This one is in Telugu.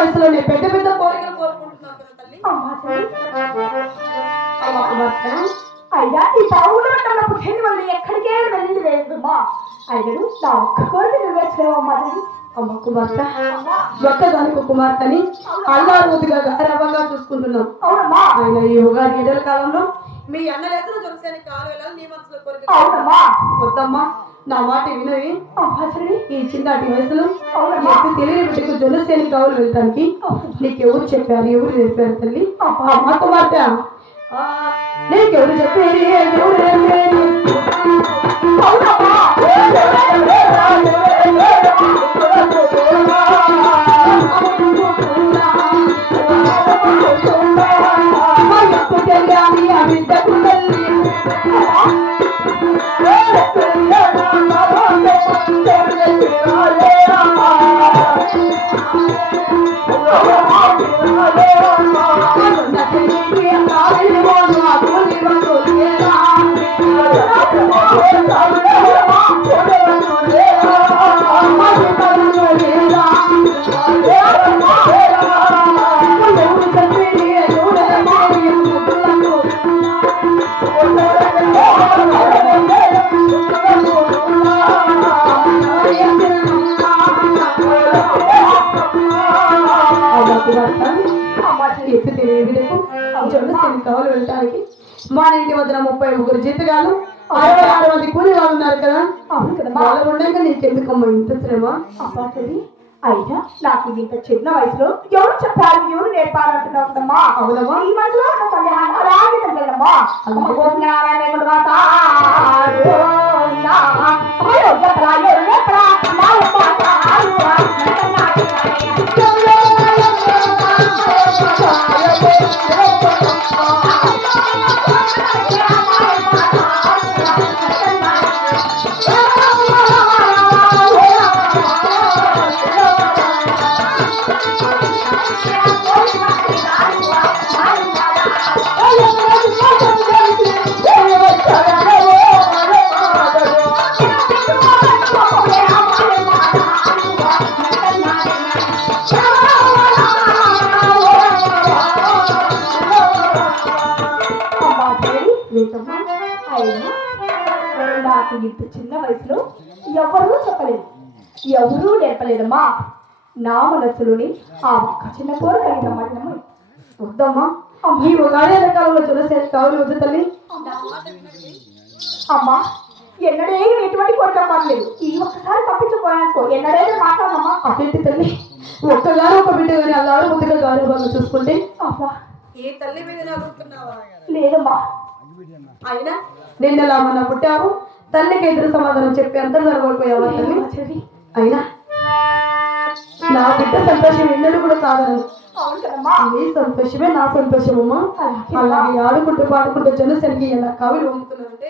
వయసులో నేను పెద్ద పెద్ద కోరికలు కోరుకుంటున్నాను తల్లి. అయ్యా ఈ పౌర్ణమిలో పుట్టిన వాళ్ళు ఎక్కడికే వెళ్ళి లేదమ్మా అయ్యడు నా ఒక్క కోరిక నెరవేర్చలేవమ్మా తల్లి. అమ్మ కుమార్తె ఒక్కదానికి కుమార్తెని అల్లారుగా గౌరవంగా చూసుకుంటున్నాం. అవునమ్మా. ఆయన ఈ ఉగాది ఎడల కాలంలో మీ అన్న లేసిన జొరసేని కాలు వెళ్ళాలి నీ మనసులో కోరిక వద్దమ్మా. నా మాట వినవి. ఈ చిన్నటి వయసులో ఎప్పుడు తెలియని బిడ్డకు జొన్నసేని కావులు వెళ్తానికి నీకెవరు చెప్పారు ఎవరు నేర్పారు తల్లి? అమ్మ కుమార్తె. ఆ, నీకెవరు చెప్పారు? బిడ్డకు తల్లి ఎత్తు తెలియదు జొన్నసేని కావాలి వెళ్ళటానికి మా ఇంటి వద్ద ముప్పై ముగ్గురు జీతగాలు అరవై ఆరు మంది కూలి వాళ్ళు ఉన్నారు కదా అవును కదా వాళ్ళు ఉండగా నీకెందుకమ్మా ఇంత శ్రమ అబ్బా అయినా నాకు ఇంత చిన్న వయసులో ఎవరు చెప్పాలి ఎవరు నేర్పాలంటున్నావు కదమ్మా అవునమ్మా ఈ మధ్యలో సందేహాన్ని అలాగే తెలియదమ్మా అయినా నాకు ఇంత చిన్న వయసులో ఎవరూ చెప్పలేదు. ఎవరూ నేర్పలేదమ్మా. నా మనసులోని ఆ ఒక్క చిన్న కోరిక నమ్ము. వద్దమ్మా. ఈ ఉగాది కాలంలో జొన్నసేని కావులు వద్దు తల్లి. అమ్మా ఎన్నడే ఎటువంటి కోరిక పర్లేదు ఈ ఒక్కసారి తప్పించుకోయానుకో ఎన్నడే మాట్లాడమ్మా. అదేంటి తల్లి? ఒక్కగారు ఒక బిడ్డ కానీ అల్లారు ముద్దుగా గౌరవంగా చూసుకుంటే? అమ్మా. ఏ తల్లి మీద లేదమ్మా. అయినా నిన్నలా మన పుట్టావు? తల్లికి ఎదురు సమాధానం చెప్పి అంత జరగకపోయావా తల్లి. అయినా నా బిడ్డ సంతోషం ఎన్నడూ కూడా కాదను. నీ సంతోషమే నా సంతోషమమ్మా. అలాగే. ఆడుకుంటూ పాడుకుంటూ జనసరికి ఎలా కవిలు వంపుతున్నారంటే